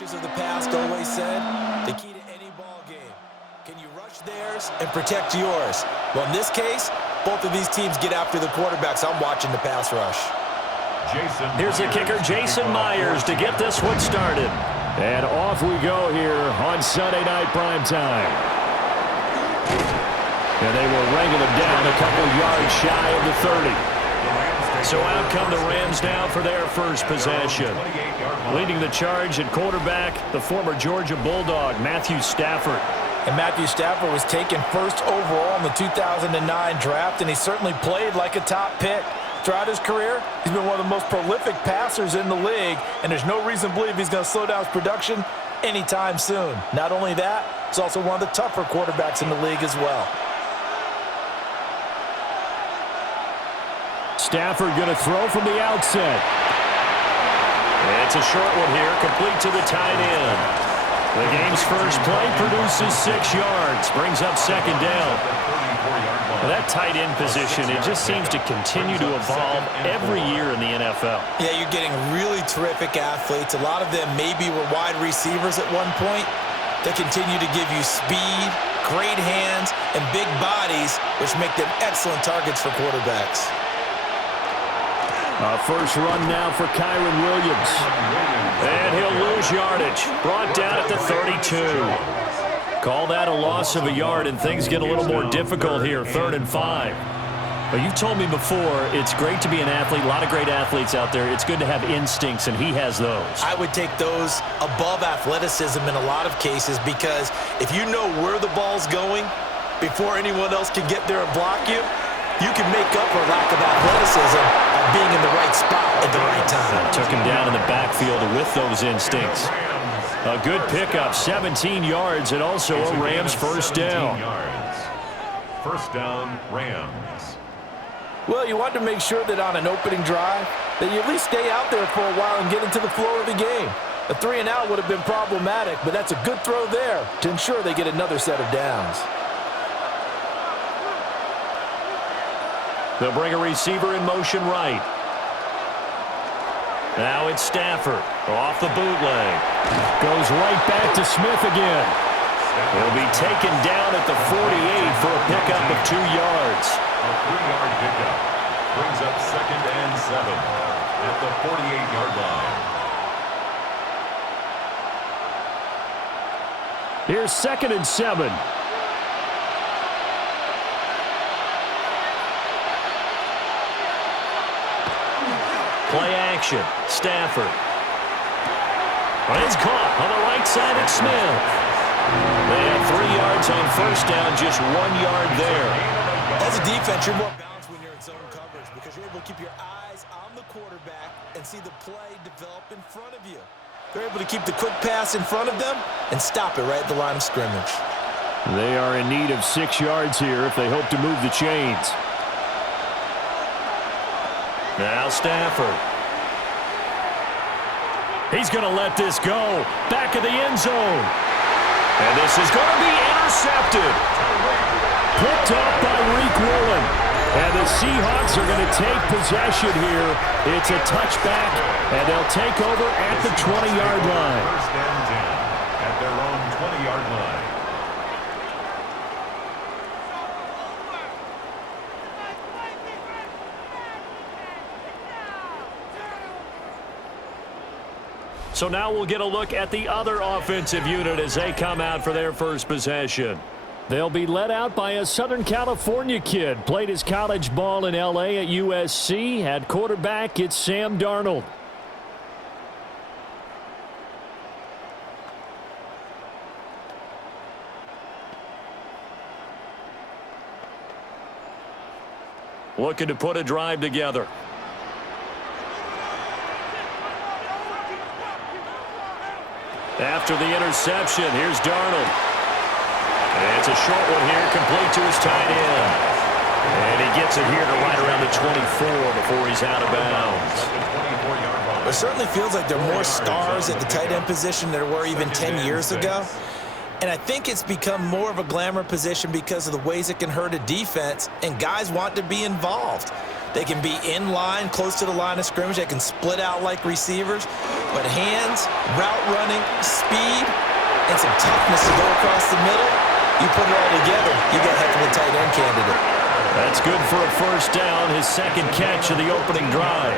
Coaches of the past always said the key to any ball game. Can you rush theirs and protect yours? Well, in this case, both of these teams get after the quarterbacks. I'm watching the pass rush. Here's the kicker, Jason Myers, to get this one started. And off we go here on Sunday Night Primetime. And they will wrangle him down a couple yards shy of the 30. So out come the Rams now for their first possession. Leading the charge at quarterback, the former Georgia Bulldog, Matthew Stafford. And Matthew Stafford was taken first overall in the 2009 draft, and he certainly played like a top pick. Throughout his career, he's been one of the most prolific passers in the league, and there's no reason to believe he's going to slow down his production anytime soon. Not only that, he's also one of the tougher quarterbacks in the league as well. Stafford going to throw from the outset. It's a short one here, complete to the tight end. The game's first play produces 6 yards, brings up second down. Well, that tight end position, it just seems to continue to evolve every year in the NFL. Yeah, you're getting really terrific athletes. A lot of them maybe were wide receivers at one point. They continue to give you speed, great hands, and big bodies, which make them excellent targets for quarterbacks. First run now for Kyron Williams. And he'll lose yardage. Brought down at the 32. Call that a loss of a yard, and things get a little more difficult here, 3rd and 5. But you've told me before, it's great to be an athlete. A lot of great athletes out there. It's good to have instincts, and he has those. I would take those above athleticism in a lot of cases, because if you know where the ball's going before anyone else can get there and block you, you can make up for lack of athleticism by being in the right spot at the right time. Took him down in the backfield with those instincts. A good pickup, 17 yards, and also a Rams first down. First down, Rams. Well, you want to make sure that on an opening drive that you at least stay out there for a while and get into the flow of the game. A 3 and out would have been problematic, but that's a good throw there to ensure they get another set of downs. They'll bring a receiver in motion right. Now it's Stafford off the bootleg. Goes right back to Smith again. He'll be taken down at the 48 for a pickup of 2 yards. A 3-yard pickup brings up 2nd and 7 at the 48-yard line. Here's 2nd and 7. Play action. Stafford. But it's caught on the right side at Smith. They have 3 yards on first down, just 1 yard there. As a defense, you're more balanced when you're in zone coverage because you're able to keep your eyes on the quarterback and see the play develop in front of you. They're able to keep the quick pass in front of them and stop it right at the line of scrimmage. They are in need of 6 yards here if they hope to move the chains. Now Stafford. He's going to let this go. Back of the end zone. And this is going to be intercepted. Picked up by Reek Woolen. And the Seahawks are going to take possession here. It's a touchback, and they'll take over at the 20-yard line. First and 10 at their own 20-yard line. So now we'll get a look at the other offensive unit as they come out for their first possession. They'll be led out by a Southern California kid. Played his college ball in L.A. at USC. At quarterback, it's Sam Darnold. Looking to put a drive together. After the interception, here's Darnold. And it's a short one here, complete to his tight end. And he gets it here to right around the 24 before he's out of bounds. It certainly feels like there are more stars at the tight end position than there were even 10 years ago. And I think it's become more of a glamour position because of the ways it can hurt a defense, and guys want to be involved. They can be in line, close to the line of scrimmage. They can split out like receivers. But hands, route running, speed, and some toughness to go across the middle, you put it all together, you got a heck of a tight end candidate. That's good for a first down, his second catch of the opening drive.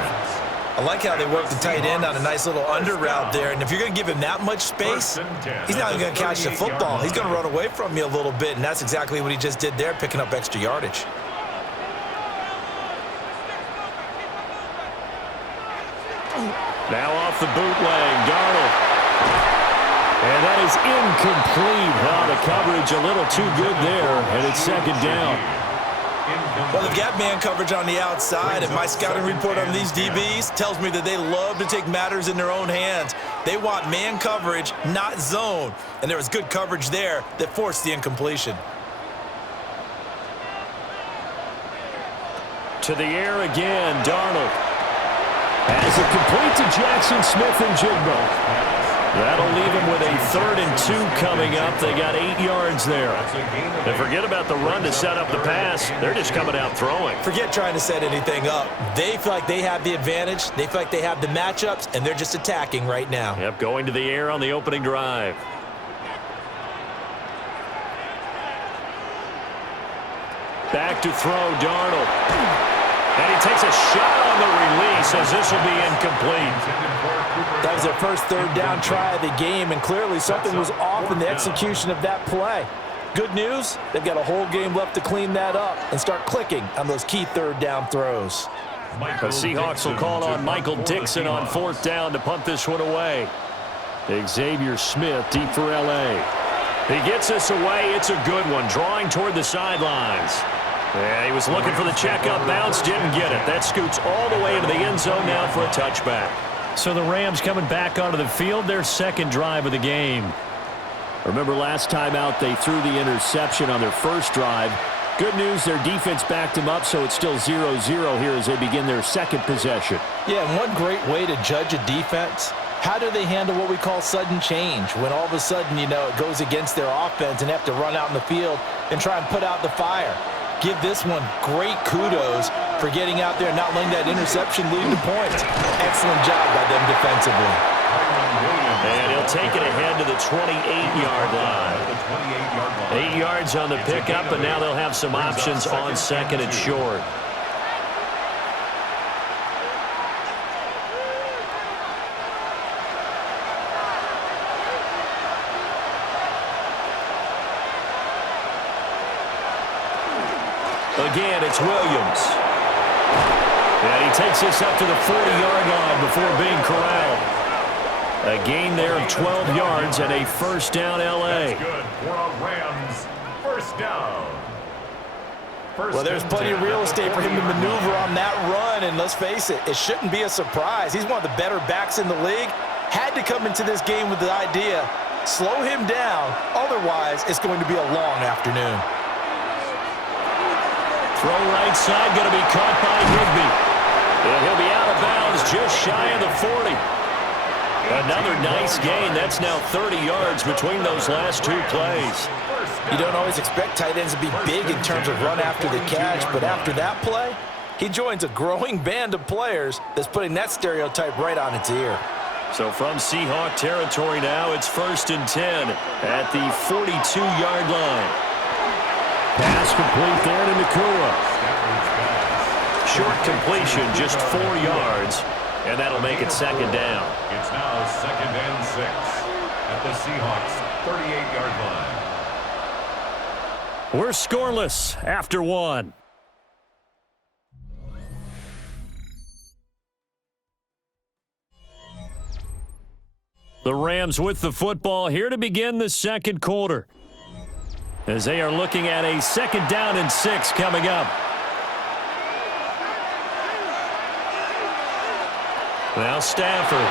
I like how they work the tight end on a nice little under route there. And if you're going to give him that much space, he's not even going to catch the football. He's going to run away from you a little bit, and that's exactly what he just did there, picking up extra yardage. Now off the bootleg, Darnold. And that is incomplete. Well, the coverage a little too good there, and it's second down. Well, they've got man coverage on the outside, and my scouting report on these DBs tells me that they love to take matters in their own hands. They want man coverage, not zone. And there was good coverage there that forced the incompletion. To the air again, Darnold. As it complete to Jackson Smith and Jigba. That'll leave him with a 3rd and 2 coming up. They got 8 yards there. And forget about the run to set up the pass. They're just coming out throwing. Forget trying to set anything up. They feel like they have the advantage. They feel like they have the matchups, and they're just attacking right now. Yep, going to the air on the opening drive. Back to throw, Darnold. And he takes a shot on the release as this will be incomplete. That was their first 3rd down try of the game, and clearly something was off in the execution of that play. Good news, they've got a whole game left to clean that up and start clicking on those key 3rd down throws. The Seahawks will call on Michael Dixon on 4th down to punt this one away. Xavier Smith deep for L.A. He gets this away. It's a good one, drawing toward the sidelines. Yeah, he was looking for the checkup bounce, didn't get it. That scoots all the way into the end zone now for a touchback. So the Rams coming back onto the field, their second drive of the game. Remember last time out they threw the interception on their first drive. Good news, their defense backed them up, so it's still 0-0 here as they begin their second possession. Yeah, and one great way to judge a defense, how do they handle what we call sudden change? When all of a sudden, it goes against their offense and have to run out in the field and try and put out the fire. Give this one great kudos for getting out there and not letting that interception lead to points. Excellent job by them defensively. And he'll take it ahead to the 28-yard line. 8 yards on the pickup, and now they'll have some options on 2nd and short. Again, it's Williams. And he takes this up to the 40-yard line before being corralled. A gain there of 12 yards and a first down L.A. That's good for a Rams first down. Well, there's plenty of real estate for him to maneuver on that run, and let's face it, it shouldn't be a surprise. He's one of the better backs in the league. Had to come into this game with the idea, slow him down, otherwise it's going to be a long afternoon. Throw right side, going to be caught by Higbee. And he'll be out of bounds just shy of the 40. Another nice gain. That's now 30 yards between those last 2 plays. You don't always expect tight ends to be big in terms of run after the catch, but after that play, he joins a growing band of players that's putting that stereotype right on its ear. So from Seahawk territory now, it's 1st and 10 at the 42-yard line. Pass complete there to Nakua. Short completion, just 4 yards, and that'll make it 2nd down. It's now 2nd and 6 at the Seahawks 38-yard line. We're scoreless after 1. The Rams with the football here to begin the second quarter, as they are looking at a 2nd down and 6 coming up. Now Stafford.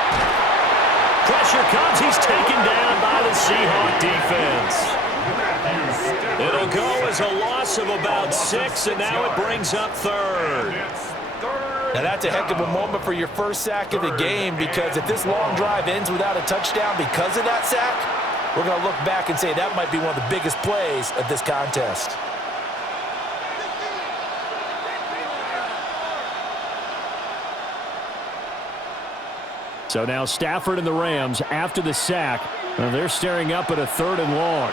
Pressure comes. He's taken down by the Seahawk defense. It'll go as a loss of about 6, and now it brings up 3rd. Now that's a heck of a moment for your first sack of the game, because if this long drive ends without a touchdown because of that sack, we're going to look back and say that might be one of the biggest plays of this contest. So now Stafford and the Rams, after the sack, they're staring up at a 3rd and long.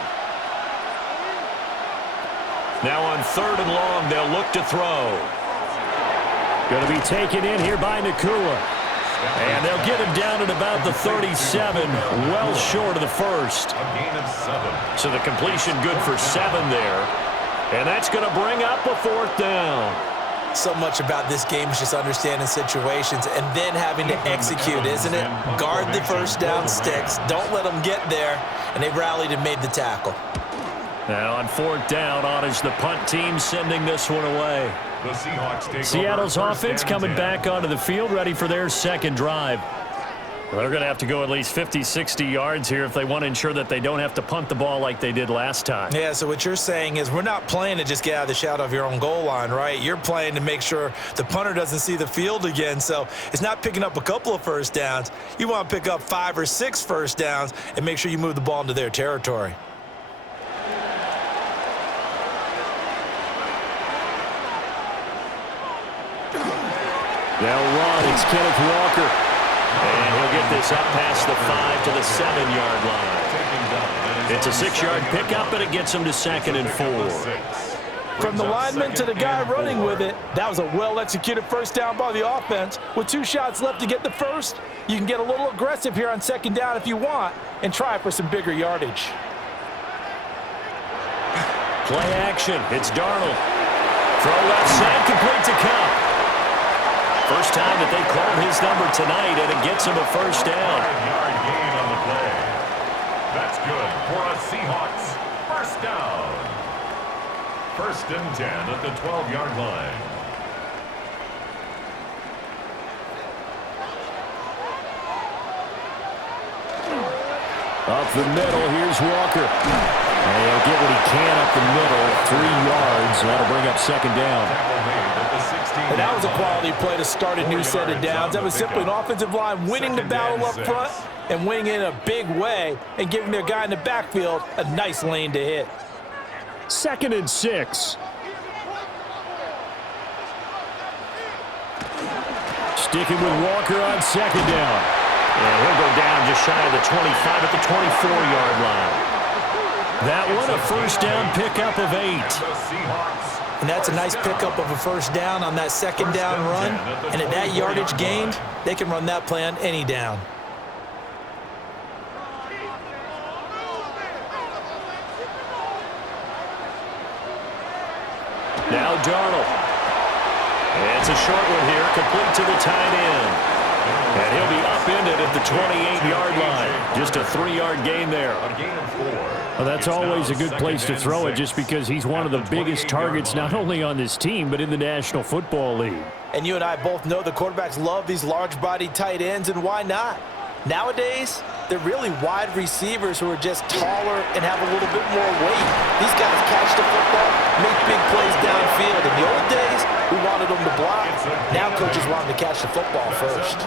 Now on 3rd and long, they'll look to throw. Going to be taken in here by Nakua. And they'll get him down at about the 37, well short of the first. A gain of 7. So the completion good for 7 there. And that's going to bring up a 4th down. So much about this game is just understanding situations and then having to execute, isn't it? Guard the first down sticks. Don't let them get there. And they rallied and made the tackle. Now on 4th down, on is the punt team sending this one away. The Seahawks take Seattle's over offense 1st and coming 10. back onto the field, ready for their 2nd drive. They're going to have to go at least 50, 60 yards here if they want to ensure that they don't have to punt the ball like they did last time. Yeah, so what you're saying is we're not playing to just get out of the shadow of your own goal line, right? You're playing to make sure the punter doesn't see the field again. So it's not picking up a couple of first downs. You want to pick up 5 or 6 first downs and make sure you move the ball into their territory. They'll run. It's Kenneth Walker. And he'll get this up past the 5 to the 7-yard line. It's a 6-yard pickup, and it gets him to 2nd and 4. From the lineman to the guy running with it, that was a well-executed first down by the offense. With 2 shots left to get the first, you can get a little aggressive here on 2nd down if you want and try for some bigger yardage. Play action. It's Darnold. Throw left side, complete to Cup. First time that they called his number tonight, and it gets him a first down. 5-yard gain on the play. That's good for a Seahawks first down. 1st and 10 at the 12-yard line. Up the middle, here's Walker. And he'll get what he can up the middle, 3 yards. That'll bring up 2nd down. And that was a quality play to start a new set of downs. That was simply an offensive line winning the battle up front and winning in a big way and giving their guy in the backfield a nice lane to hit. 2nd and 6. Sticking with Walker on 2nd down. And he'll go down just shy of the 25 at the 24-yard line. That one, a first down pickup of 8. And that's a nice pickup of a first down on that 2nd down run. And at that yardage gained, they can run that play on any down. Now Darnold. It's a short one here, complete to the tight end. And he'll be upended at the 28-yard line. Just a 3-yard gain there. A gain of 4. Well, that's always a good place to throw it just because he's one of the biggest targets not only on this team but in the National Football League. And you and I both know the quarterbacks love these large-bodied tight ends, and why not? Nowadays, they're really wide receivers who are just taller and have a little bit more weight. These guys catch the football, make big plays downfield. In the old days, we wanted them to block. Now coaches want them to catch the football first.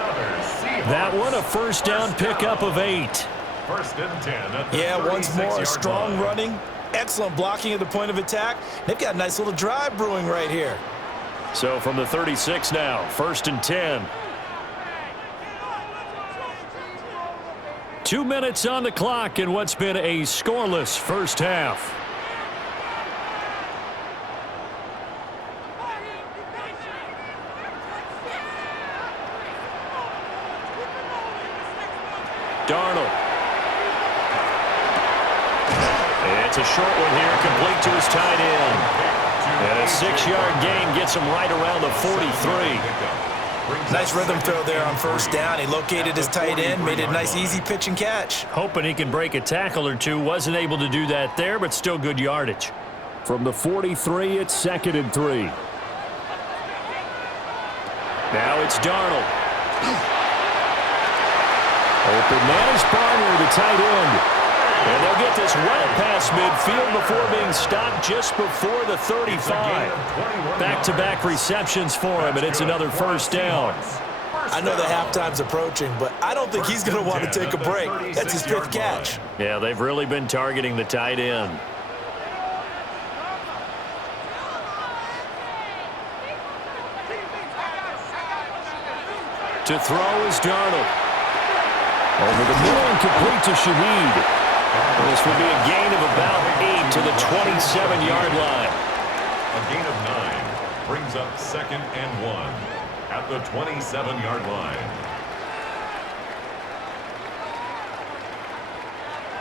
That one, a first down pickup of 8. 1st and 10. Yeah, once more, strong running, excellent blocking at the point of attack. They've got a nice little drive brewing right here. So from the 36 now, 1st and 10. 2 minutes on the clock in what's been a scoreless first half. Darnold. It's a short one here, complete to his tight end. And a 6-yard gain gets him right around the 43. Nice rhythm throw there on first down. He located his tight end, made it a nice easy pitch and catch. Hoping he can break a tackle or two. Wasn't able to do that there, but still good yardage. From the 43, it's 2nd and 3. Now it's Darnold. Open man is Barner, the tight end. And they'll get this well past midfield before being stopped just before the 35. Back-to-back receptions for him, and it's another first down. I know the halftime's approaching, but I don't think he's going to want to take a break. That's his 5th catch. Yeah, they've really been targeting the tight end. To throw is Darnold. Over the middle and complete to Shaheed. This will be a gain of about 8 to the 27-yard line. A gain of 9 brings up 2nd and 1 at the 27-yard line.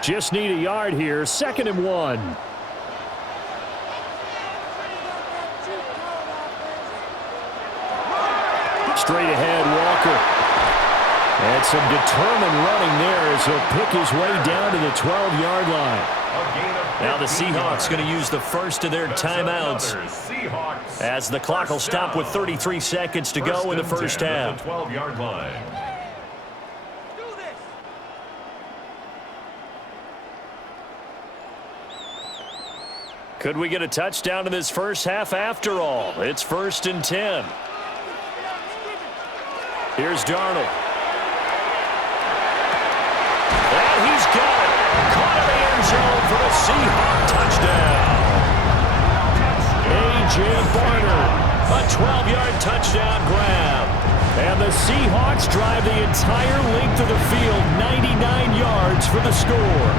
Just need a yard here. 2nd and 1. Straight ahead, Walker. And some determined running there as he'll pick his way down to the 12-yard line. Now the Seahawks going to use the first of their timeouts as the clock will stop with 33 seconds to go in the first half. 12-yard line. Could we get a touchdown in this first half after all? It's 1st and 10. Here's Darnold. And he's got it. Caught in the end zone for the Seahawks touchdown. A.J. Barner, a 12-yard touchdown grab. And the Seahawks drive the entire length of the field, 99 yards for the score.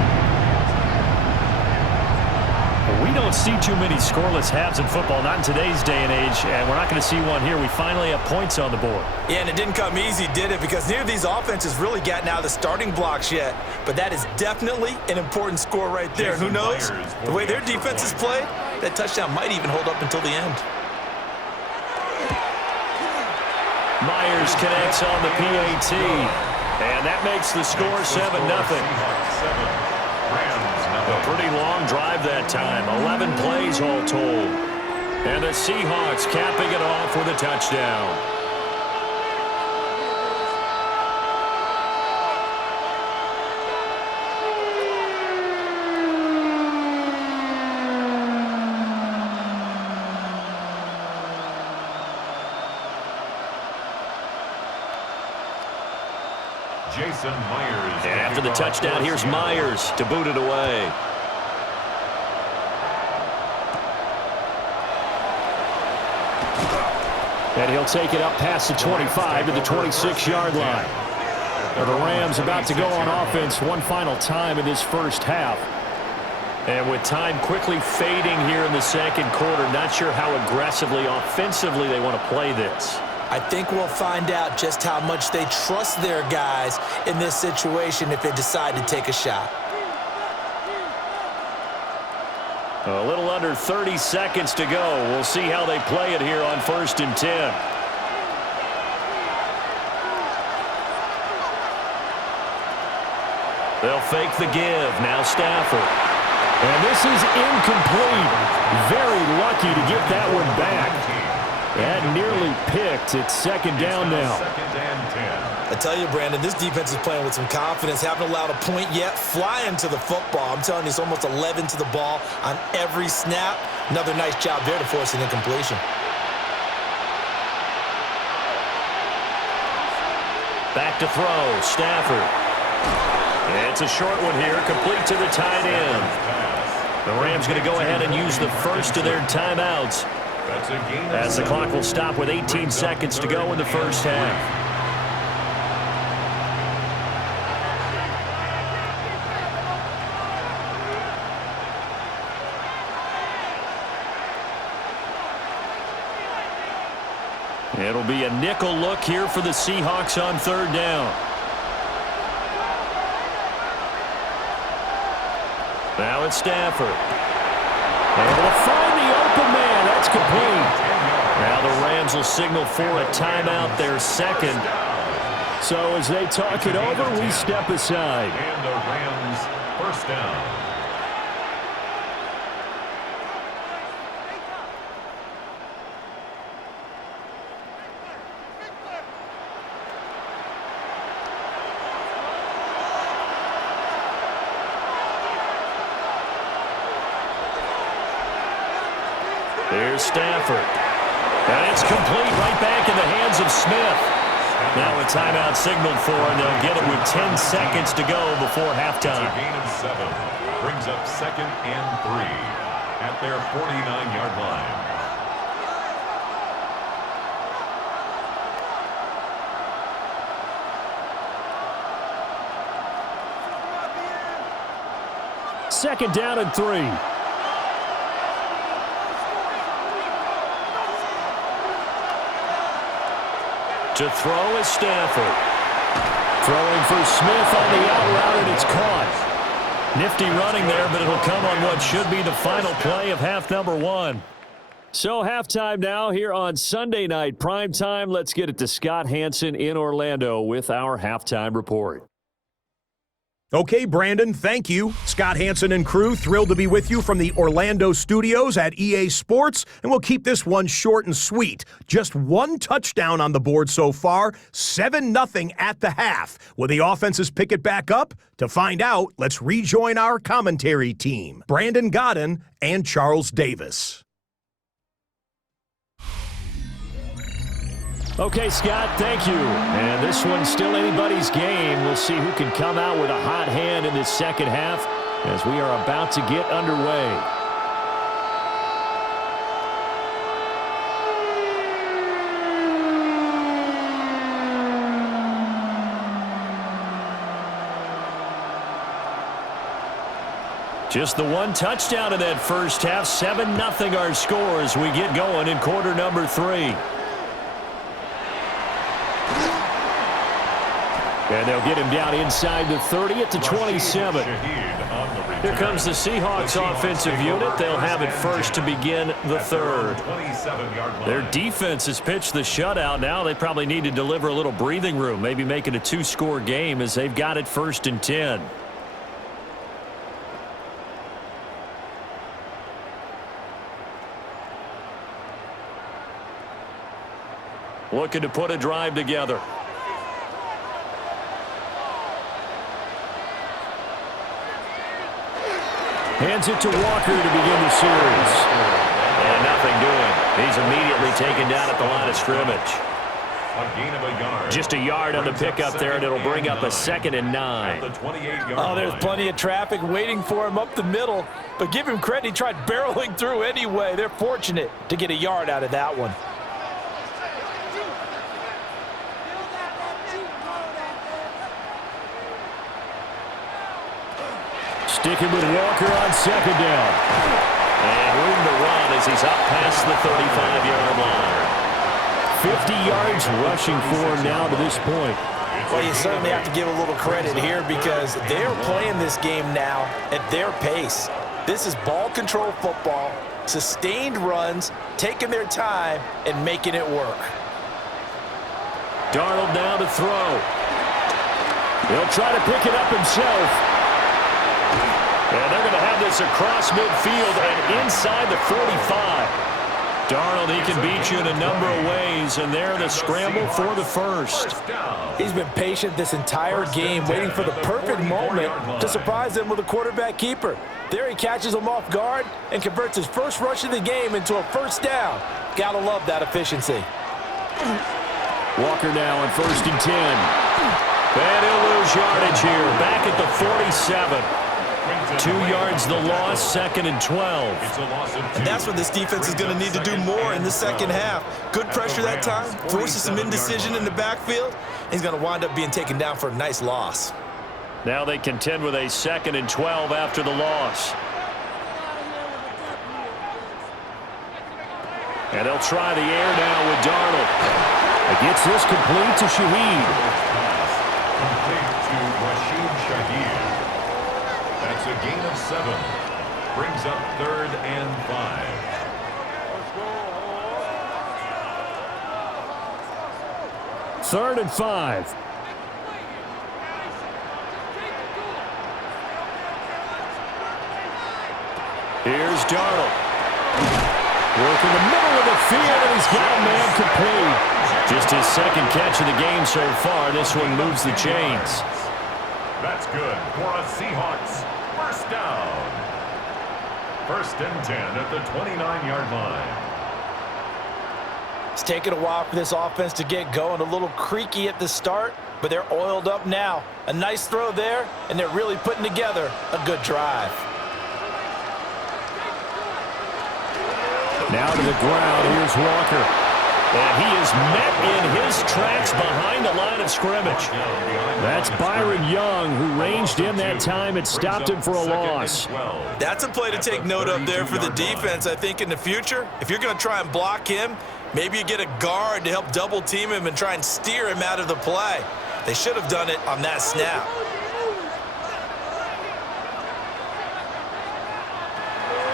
We don't see too many scoreless halves in football, not in today's day and age, and we're not going to see one here. We finally have points on the board. Yeah, and it didn't come easy, did it? Because neither of these offenses really gotten out of the starting blocks yet. But that is definitely an important score right there. Who knows? The way their defense is played, that touchdown might even hold up until the end. Myers connects on the PAT, and that makes the score 7-0. A pretty long drive that time, 11 plays all told. And the Seahawks capping it off with a touchdown. Jason Myers. And after the touchdown, here's Myers to boot it away. And he'll take it up past the 25 to the 26-yard line. Now the Rams about to go on offense one final time in this first half. And with time quickly fading here in the second quarter, not sure how aggressively, offensively they want to play this. I think we'll find out just how much they trust their guys in this situation if they decide to take a shot. A little under 30 seconds to go. We'll see how they play it here on 1st and 10. They'll fake the give. Now Stafford. And this is incomplete. Very lucky to get that one back. And nearly picked. It's 2nd down now. 2nd and 10. I tell you, Brandon, this defense is playing with some confidence. Haven't allowed a point yet. Flying to the football. I'm telling you, it's almost 11 to the ball on every snap. Another nice job there to force an incompletion. Back to throw. Stafford. It's a short one here. Complete to the tight end. The Rams going to go ahead and use the first of their timeouts, as the clock will stop with 18 seconds to go in the first half. It'll be a nickel look here for the Seahawks on 3rd down. Now it's Stafford. Able to find the open man. That's complete. Now the Rams will signal for a timeout, their 2nd. So as they talk it over, we step aside. And the Rams 1st down. There's Stafford. And it's complete right back in the hands of Smith. Now a timeout signaled for, and they'll get it with 10 seconds to go before halftime. It's a gain of 7. Brings up 2nd and 3 at their 49-yard line. Second down and 3. To throw is Stanford. Throwing for Smith on the out route, and it's caught. Nifty running there, but it'll come on what should be the final play of half number 1. So halftime now here on Sunday Night Primetime. Let's get it to Scott Hanson in Orlando with our halftime report. Okay, Brandon, thank you. Scott Hanson and crew, thrilled to be with you from the Orlando studios at EA Sports, and we'll keep this one short and sweet. Just one touchdown on the board so far, 7-0 at the half. Will the offenses pick it back up? To find out, let's rejoin our commentary team, Brandon Godden and Charles Davis. Okay, Scott, thank you. And this one's still anybody's game. We'll see who can come out with a hot hand in this second half as we are about to get underway. Just the one touchdown in that first half. 7-0 our score as we get going in quarter number 3. And they'll get him down inside the 30 at the 27. Here comes the Seahawks offensive unit. They'll have it first to begin the third. Their defense has pitched the shutout. Now they probably need to deliver a little breathing room, maybe make it a 2-score game as they've got it first and 10. Looking to put a drive together. Hands it to Walker to begin the series. And nothing doing. He's immediately taken down at the line of scrimmage. A gain of a yard. Just a yard on the pickup there, and it'll bring up a 2nd and 9. Oh, there's plenty of traffic waiting for him up the middle. But give him credit, he tried barreling through anyway. They're fortunate to get a yard out of that one. Sticking with Walker on 2nd down. And room to run as he's up past the 35-yard line. 50 yards rushing for him now to this point. Well, you certainly have to give a little credit here because they're playing this game now at their pace. This is ball control football, sustained runs, taking their time, and making it work. Darnold now to throw. He'll try to pick it up himself. And they're going to have this across midfield and inside the 45. Darnold, he can beat you in a number of ways, and they're the scramble for the first. He's been patient this entire game, waiting for the perfect moment to surprise them with a quarterback keeper. There he catches him off guard and converts his first rush of the game into a first down. Gotta love that efficiency. Walker now on 1st and 10. And he'll lose yardage here, back at the 47. 2 yards the loss, 2nd and 12. And that's what this defense is going to need to do more in the second half. Good pressure that time, forces some indecision in the backfield. He's going to wind up being taken down for a nice loss. Now they contend with a 2nd and 12 after the loss. And they'll try the air now with Darnold. It gets this complete to Shaheed. Complete to Rashid Shaheed. That's a gain of 7. Brings up 3rd and 5. Third and 5. Here's Darnold. Working the middle of the field, and he's got a man complete. Just his 2nd catch of the game so far. This one moves the chains. That's good for a Seahawks first down. 1st and 10 at the 29-yard line. It's taken a while for this offense to get going. A little creaky at the start, but they're oiled up now. A nice throw there, and they're really putting together a good drive. Now to the ground. Here's Walker. And he is met in his tracks behind the line of scrimmage. That's Byron Young, who ranged in that time and stopped him for a loss. That's a play to take note of there for the defense. I think in the future, if you're going to try and block him, maybe you get a guard to help double team him and try and steer him out of the play. They should have done it on that snap.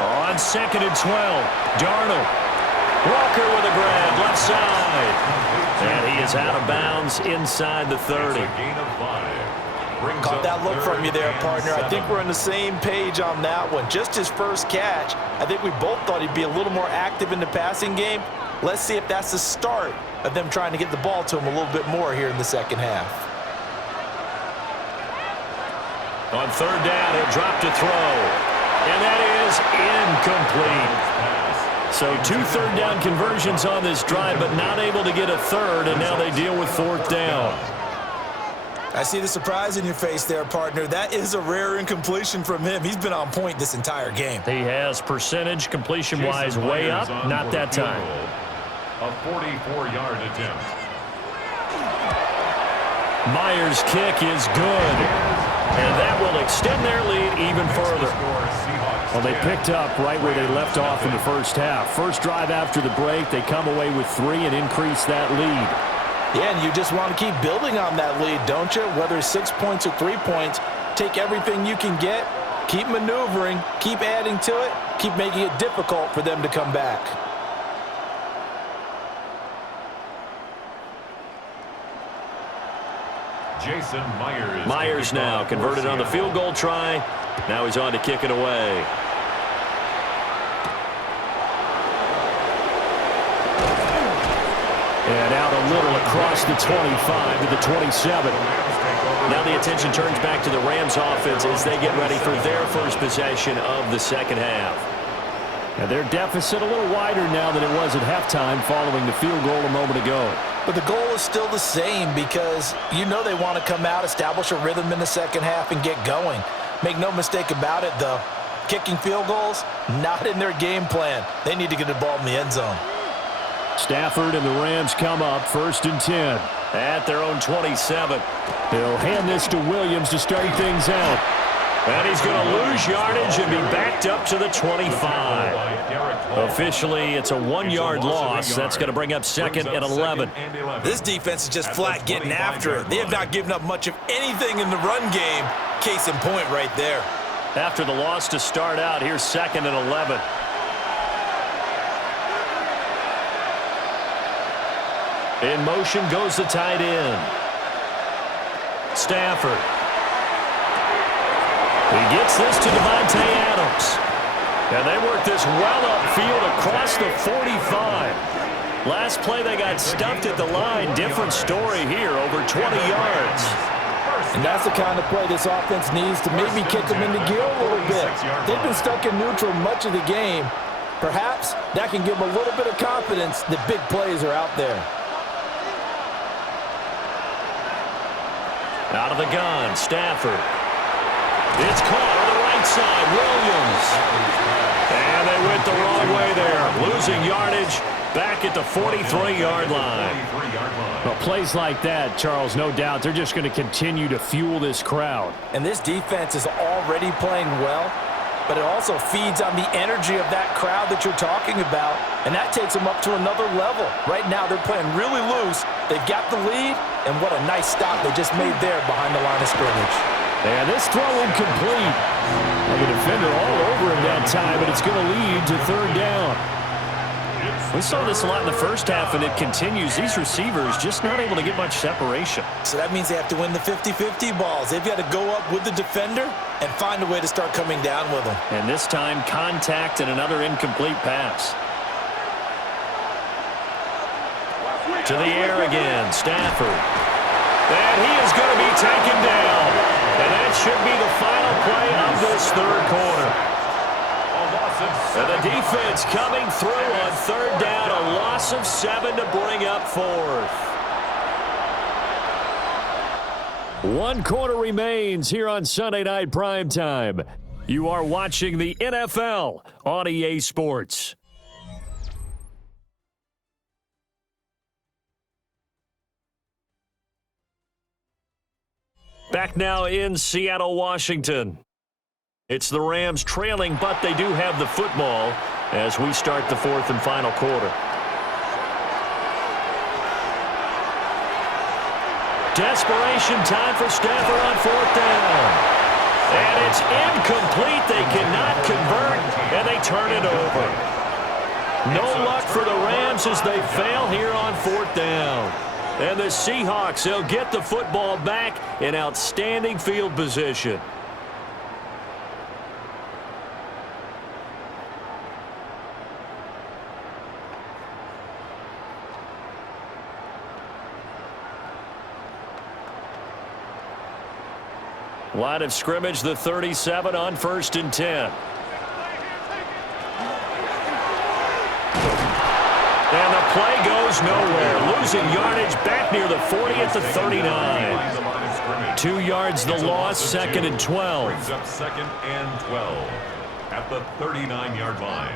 On 2nd and 12, Darnold. Walker with a grab, left side. And he is out of bounds inside the 30. Caught that look from you there, partner. I think we're on the same page on that one. Just his first catch, I think we both thought he'd be a little more active in the passing game. Let's see if that's the start of them trying to get the ball to him a little bit more here in the second half. On 3rd down, he'll drop to throw. And that is incomplete. So 2 3rd-down conversions on this drive, but not able to get a third, and now they deal with 4th down. I see the surprise in your face there, partner. That is a rare incompletion from him. He's been on point this entire game. He has percentage completion-wise way up, not that time. A 44-yard attempt. Myers' kick is good, and that will extend their lead even further. Well, they picked up right where they left off in the first half. First drive after the break, they come away with 3 and increase that lead. Yeah, and you just want to keep building on that lead, don't you? Whether it's 6 points or 3 points, take everything you can get, keep maneuvering, keep adding to it, keep making it difficult for them to come back. Jason Myers. Myers now converted on the field goal try. Now he's on to kick it away. And out a little across the 25 to the 27. Now the attention turns back to the Rams offense as they get ready for their first possession of the second half. And their deficit a little wider now than it was at halftime following the field goal a moment ago. But the goal is still the same because you know they want to come out, establish a rhythm in the second half, and get going. Make no mistake about it, though. Kicking field goals, not in their game plan. They need to get the ball in the end zone. Stafford and the Rams come up 1st and 10. At their own 27. They'll hand this to Williams to start things out. And he's going to lose yardage and be backed up to the 25. Officially, it's a 1-yard loss. That's going to bring up 2nd and 11. This defense is just flat getting after it. They have not given up much of anything in the run game. Case in point right there. After the loss to start out, here's 2nd and 11. In motion goes the tight end. Stafford. He gets this to Devontae Adams. And they work this well upfield across the 45. Last play they got stuffed at the line. Different story here, over 20 yards. And that's the kind of play this offense needs to maybe kick them into gear a little bit. They've been stuck in neutral much of the game. Perhaps that can give them a little bit of confidence that big plays are out there. Out of the gun, Stafford. It's caught on the right side, Williams. And they went the wrong way there. Losing yardage back at the 43-yard line. Well, plays like that, Charles, no doubt, they're just going to continue to fuel this crowd. And this defense is already playing well, but it also feeds on the energy of that crowd that you're talking about, and that takes them up to another level. Right now, they're playing really loose. They've got the lead, and what a nice stop they just made there behind the line of scrimmage. And this throw incomplete. Well, the defender all over him that time, but it's going to lead to 3rd down. We saw this a lot in the first half, and it continues. These receivers just not able to get much separation. So that means they have to win the 50-50 balls. They've got to go up with the defender and find a way to start coming down with them. And this time, contact and another incomplete pass. To the air again, Stafford. And he is going to be taken down. And that should be the final play of this 3rd quarter. And the defense coming through on 3rd down, a loss of 7 to bring up 4th. 1 quarter remains here on Sunday Night Primetime. You are watching the NFL on EA Sports. Back now in Seattle, Washington. It's the Rams trailing, but they do have the football as we start the fourth and final quarter. Desperation time for Stafford on fourth down. And it's incomplete. They cannot convert, and they turn it over. No luck for the Rams as they fail here on fourth down. And the Seahawks, they'll get the football back in outstanding field position. Line of scrimmage, the 37 on 1st and 10. And the play goes nowhere. Losing yardage back near the 40 at the 39. 2 yards the loss, 2nd and 12. Brings up 2nd and 12 at the 39-yard line.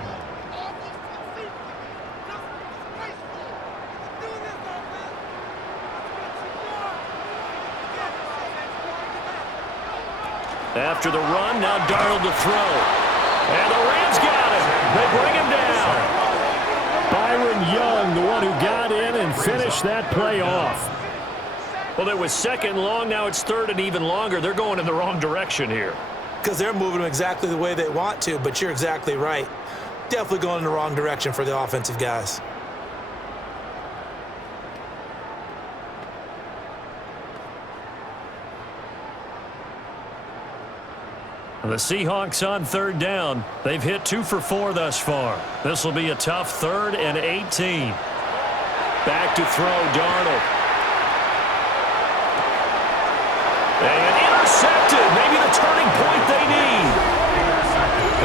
After the run, now Darnold to throw. And the Rams got him. They bring him down. Byron Young, the one who got in and finished that play off. Well, it was 2nd long. Now it's 3rd and even longer. They're going in the wrong direction here. Because they're moving them exactly the way they want to, but you're exactly right. Definitely going in the wrong direction for the offensive guys. The Seahawks on 3rd down. They've hit 2 for 4 thus far. This will be a tough 3rd and 18. Back to throw, Darnold. And intercepted. Maybe the turning point they need.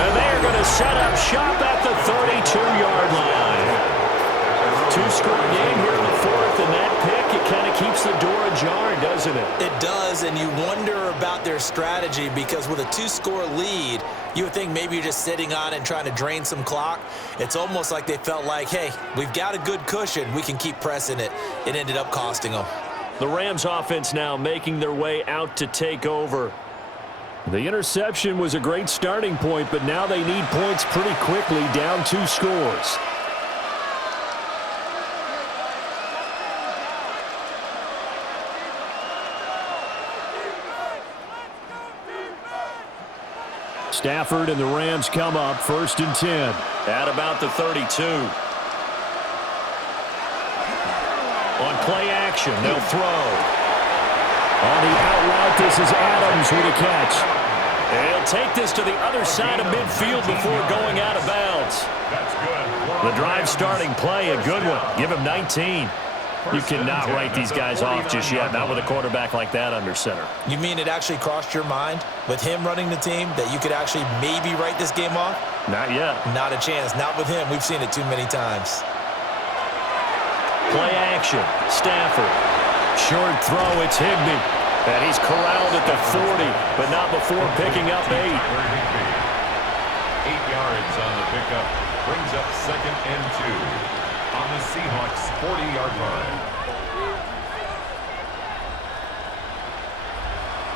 And they are going to set up shop at the 32-yard line. 2-score game here in the 4th, and that pick, it kind of keeps the door ajar, doesn't it? It does, and you wonder about their strategy because with a 2-score lead, you would think maybe you're just sitting on it and trying to drain some clock. It's almost like they felt like, hey, we've got a good cushion. We can keep pressing it. It ended up costing them. The Rams offense now making their way out to take over. The interception was a great starting point, but now they need points pretty quickly, down 2 scores. Stafford and the Rams come up 1st and 10. At about the 32. On play action, they'll throw. On the out route, this is Adams with a catch. And he'll take this to the other side of midfield before going out of bounds. The drive starting play, a good one. Give him 19. You cannot write these guys off just yet, not with a quarterback like that under center. You mean it actually crossed your mind with him running the team that you could actually maybe write this game off? Not yet. Not a chance. Not with him. We've seen it too many times. Play action. Stafford. Short throw. It's Higbee. And he's corralled at the 40, but not before picking up 8. 8 yards on the pickup. Brings up 2nd and 2. On the Seahawks' 40-yard line.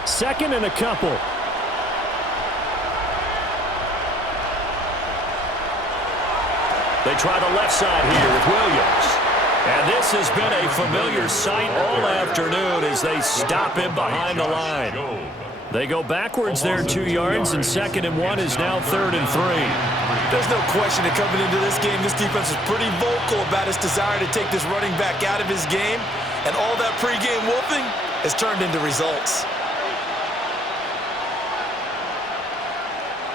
2nd and a couple. They try the left side here with Williams. And this has been a familiar sight all afternoon as they stop him behind the line. They go backwards there 2 yards, and 2nd and 1 is now 3rd and 3. There's no question that coming into this game, this defense is pretty vocal about its desire to take this running back out of his game, and all that pregame wolfing has turned into results.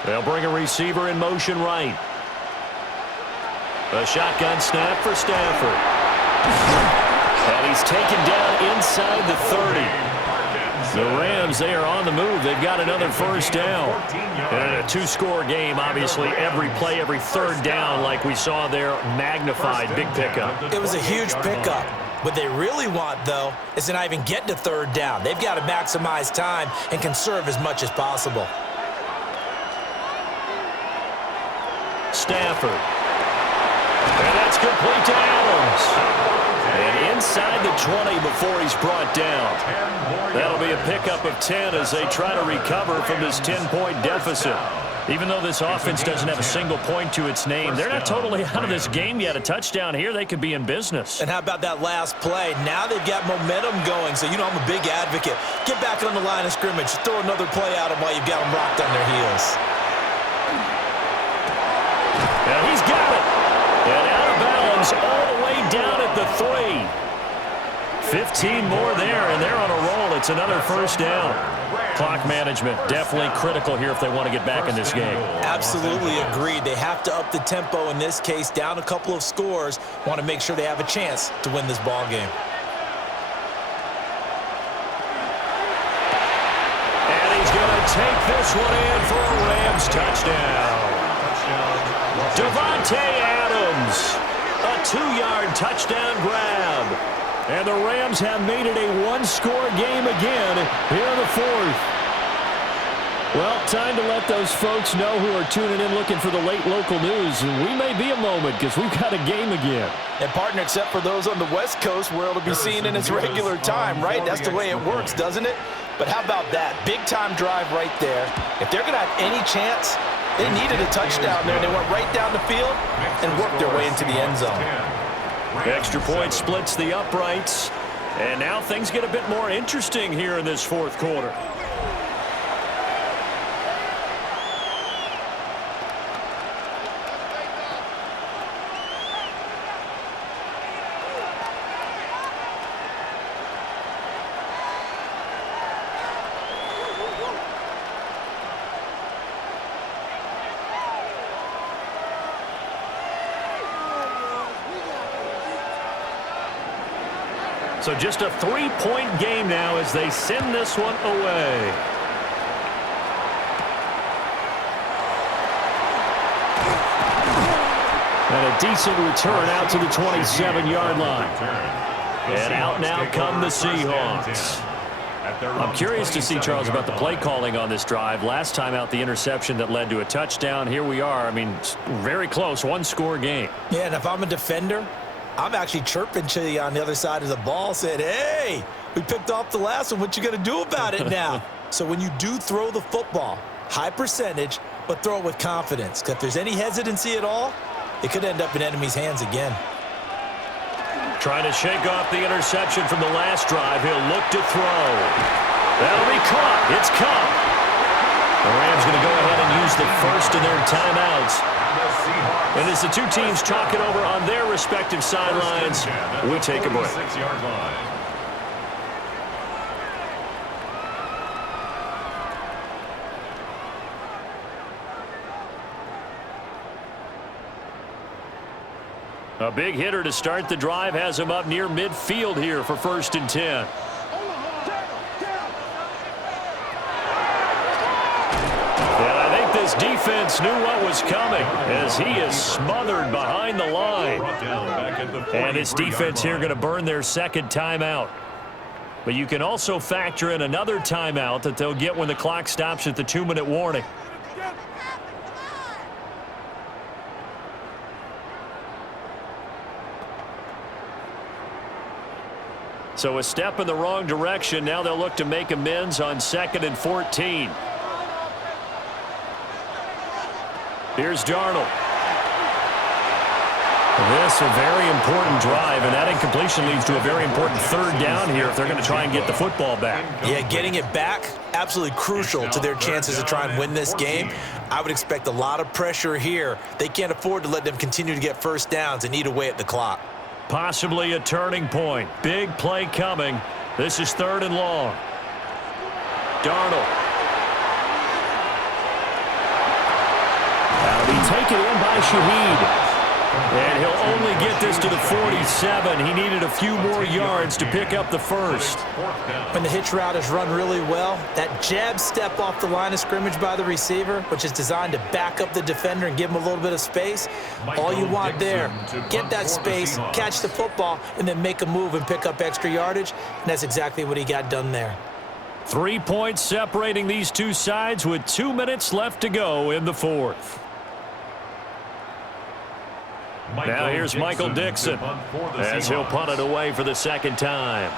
They'll bring a receiver in motion right. A shotgun snap for Stafford. And he's taken down inside the 30. The Rams, they are on the move. They've got another 1st down. And in a 2-score game, obviously, every play, every 3rd down, like we saw there, magnified, big pickup. It was a huge pickup. What they really want, though, is to not even get to 3rd down. They've got to maximize time and conserve as much as possible. Stafford. And that's complete to Adams. And inside the 20 before he's brought down. That'll be a pickup of 10 as they try to recover from this 10-point deficit. Even though this offense doesn't have a single point to its name, they're not totally out of this game yet. A touchdown here, they could be in business. And how about that last play? Now they've got momentum going, so you know I'm a big advocate. Get back on the line of scrimmage. Throw another play at them while you've got them rocked on their heels. And he's got it. And out of bounds all the way down at the 3. 15 more there, and they're on a roll. It's another first down. Clock management definitely critical here if they want to get back in this game. Absolutely agreed. They have to up the tempo in this case, down a couple of scores. Want to make sure they have a chance to win this ball game. And he's going to take this one in for a Rams touchdown. Davante Adams, a 2-yard touchdown grab. And the Rams have made it a one-score game again here in the 4th. Well, time to let those folks know who are tuning in looking for the late local news. And we may be a moment because we've got a game again. And, partner, except for those on the West Coast where it'll be seen in its regular time, right? That's the way it works, doesn't it? But how about that? Big-time drive right there. If they're going to have any chance, they needed a touchdown there. They went right down the field and worked their way into the end zone. Extra point splits the uprights. And now things get a bit more interesting here in this 4th quarter. So just a 3-point game now as they send this one away. And a decent return out to the 27-yard line. And out now come the Seahawks. I'm curious to see, Charles, about the play calling on this drive. Last time out, the interception that led to a touchdown. Here we are. I mean, very close, one-score game. Yeah, and if I'm a defender, I'm actually chirping to you on the other side of the ball, saying, hey, we picked off the last one. What you going to do about it now? So when you do throw the football, high percentage, but throw it with confidence. Because if there's any hesitancy at all, it could end up in enemy's hands again. Trying to shake off the interception from the last drive. He'll look to throw. That'll be caught. It's caught. The Rams going to go ahead and use the first of their timeouts. And as the two teams talk it over on their respective sidelines, we take a break. A big hitter to start the drive has him up near midfield here for 1st and 10. This defense knew what was coming as he is smothered behind the line. And this defense here going to burn their second timeout. But you can also factor in another timeout that they'll get when the clock stops at the 2-minute warning. So a step in the wrong direction. Now they'll look to make amends on 2nd and 14. Here's Darnold. This a very important drive, and that incompletion leads to a very important 3rd down here if they're going to try and get the football back. Yeah, getting it back, absolutely crucial to their chances to try and win this game. I would expect a lot of pressure here. They can't afford to let them continue to get first downs and eat away at the clock. Possibly a turning point. Big play coming. This is 3rd and long. Darnold. That'll be taken in by Shaheed. And he'll only get this to the 47. He needed a few more yards to pick up the first. When the hitch route is run really well, that jab step off the line of scrimmage by the receiver, which is designed to back up the defender and give him a little bit of space, all you want there, get that space, catch the football, and then make a move and pick up extra yardage, and that's exactly what he got done there. 3 points separating these two sides with 2 minutes left to go in the 4th. Now here's Michael Dixon as he'll punt it away for the second time.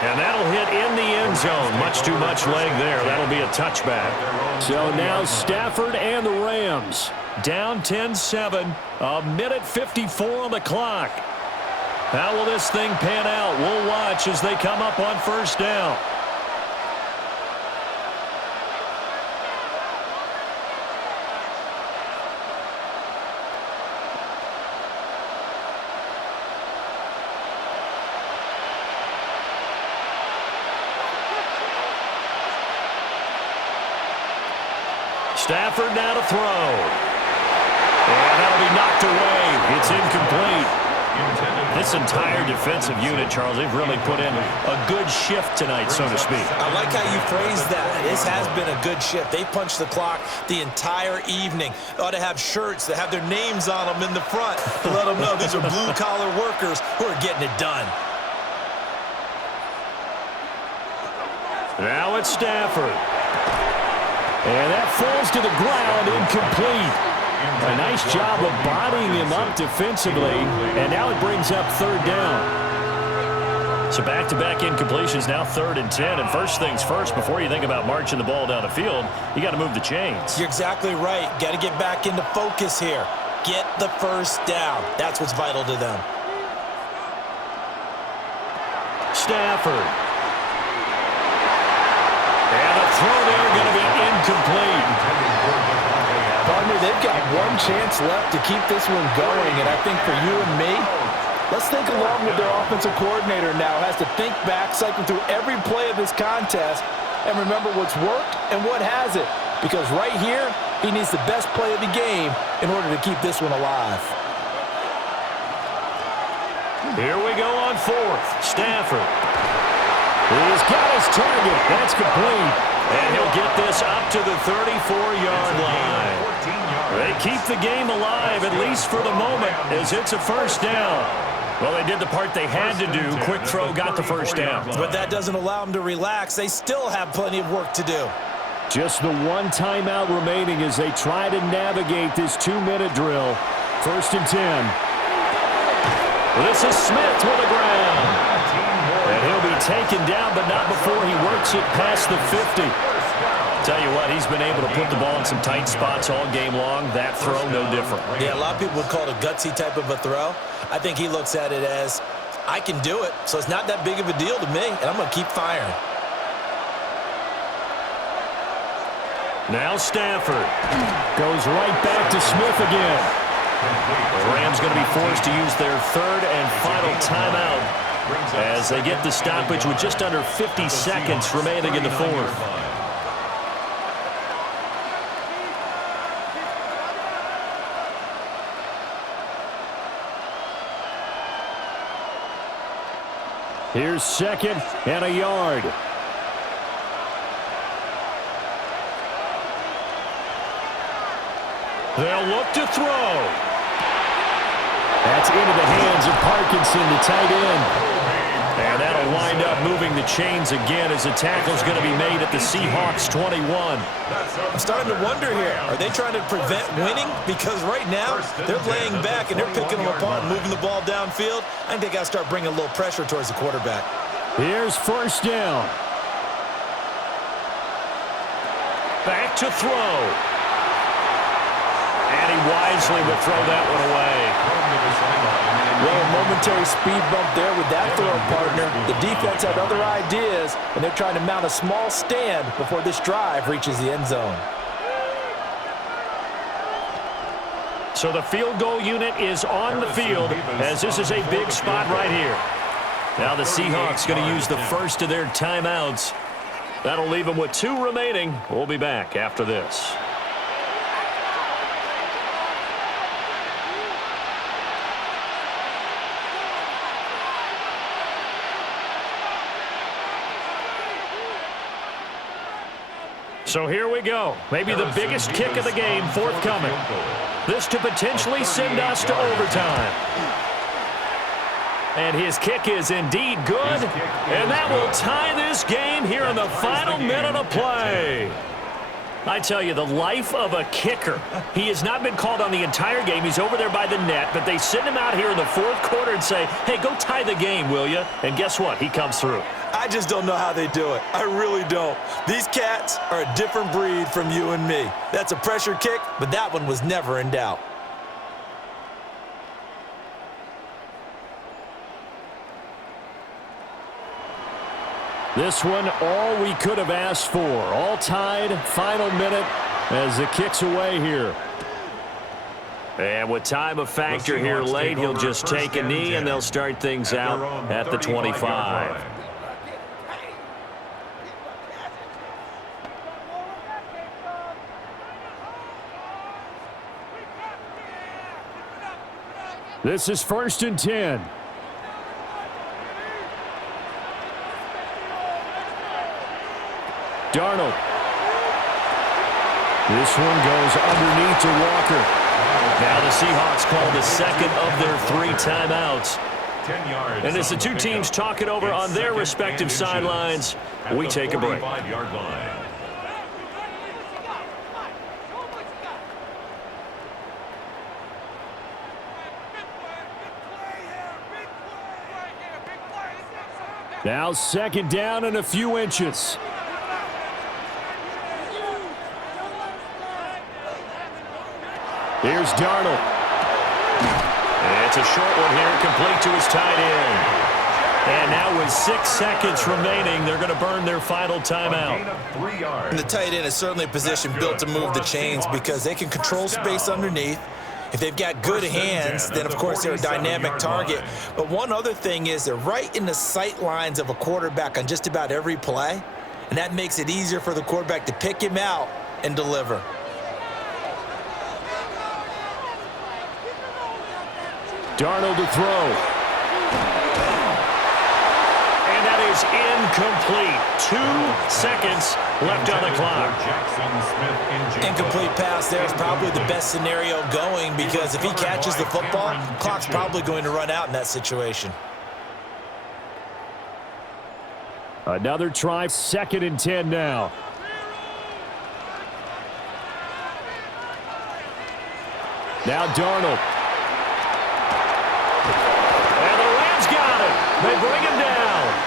And that'll hit in the end zone. Much too much leg there. That'll be a touchback. So now Stafford and the Rams down 10-7. A minute 54 on the clock. How will this thing pan out? We'll watch as they come up on first down. Stafford now to throw. And that'll be knocked away. It's incomplete. This entire defensive unit, Charles, they've really put in a good shift tonight, so to speak. I like how you phrased that. This has been a good shift. They punched the clock the entire evening. They ought to have shirts that have their names on them in the front to let them know these are blue-collar workers who are getting it done. Now it's Stafford. And that falls to the ground, incomplete. A nice job of bodying him up defensively, and now it brings up third down. So back-to-back incompletions, now 3rd and 10. And first things first, before you think about marching the ball down the field, you got to move the chains. You're exactly right. Got to get back into focus here. Get the first down. That's what's vital to them. Stafford. And the throw there going to be incomplete. Partner, they've got one chance left to keep this one going, and I think for you and me, let's think along with their offensive coordinator now. Has to think back, cycle through every play of this contest, and remember what's worked and what hasn't. Because right here, he needs the best play of the game in order to keep this one alive. Here we go on 4th. Stafford. He's got his target. That's complete. And he'll get this up to the 34-yard line. They keep the game alive, at least for the moment, as it's a first down. Well, they did the part they had to do. Quick throw got the first down. But that doesn't allow them to relax. They still have plenty of work to do. Just the one timeout remaining as they try to navigate this 2-minute drill. 1st and 10. This is Smith with the ground. And he'll be taken down, but not before he works it past the 50. Tell you what, he's been able to put the ball in some tight spots all game long. That throw, no different. Yeah, a lot of people would call it a gutsy type of a throw. I think he looks at it as, I can do it, so it's not that big of a deal to me, and I'm going to keep firing. Now Stafford goes right back to Smith again. The Rams going to be forced to use their 3rd and final timeout as they get the stoppage with just under 50 seconds remaining in the 4th. Here's 2nd and a yard. They'll look to throw. That's into the hands of Parkinson, the tight end. And that'll wind up moving the chains again as the tackle's going to be made at the Seahawks 21. I'm starting to wonder here, are they trying to prevent winning? Because right now, they're laying back and they're picking them apart and moving the ball downfield. I think they got to start bringing a little pressure towards the quarterback. Here's 1st down. Back to throw. And he wisely will throw that one away. Well, a momentary speed bump there with that throw, partner. The defense had other ideas, and they're trying to mount a small stand before this drive reaches the end zone. So the field goal unit is on the field as this is a big spot right here. Now the Seahawks going to use the first of their timeouts. That'll leave them with 2 remaining. We'll be back after this. So here we go. Maybe the biggest kick of the game forthcoming. This to potentially send us to overtime. And his kick is indeed good. And that will tie this game here in the final minute of play. I tell you, the life of a kicker. He has not been called on the entire game. He's over there by the net, but they send him out here in the fourth quarter and say, hey, go tie the game, will you? And guess what? He comes through. I just don't know how they do it. I really don't. These cats are a different breed from you and me. That's a pressure kick, but that one was never in doubt. This one, all we could have asked for. All tied, final minute as the kick's away here. And with time a factor here late, he'll just take a knee and they'll start things out at the 25. This is 1st and 10. Darnold. This one goes underneath to Walker. Now the Seahawks call the second of their 3 timeouts. 10 yards. And as the two teams talk it over on their respective sidelines, we take a break. Now 2nd down and a few inches. Here's Darnold. It's a short one here, complete to his tight end. And now with 6 seconds remaining, they're going to burn their final timeout. And the tight end is certainly a position built to move the chains because they can control space underneath. If they've got good hands, then, of course, they're a dynamic target. But one other thing is they're right in the sight lines of a quarterback on just about every play, and that makes it easier for the quarterback to pick him out and deliver. Darnold to throw. And that is incomplete. 2 seconds left on the clock. Incomplete pass there is probably the best scenario going because if he catches the football, clock's probably going to run out in that situation. Another try, 2nd and 10 now. Now Darnold. And the Rams got him. They bring him down.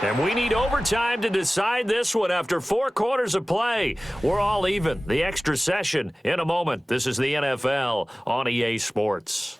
And we need overtime to decide this one after 4 quarters of play. We're all even. The extra session in a moment. This is the NFL on EA Sports.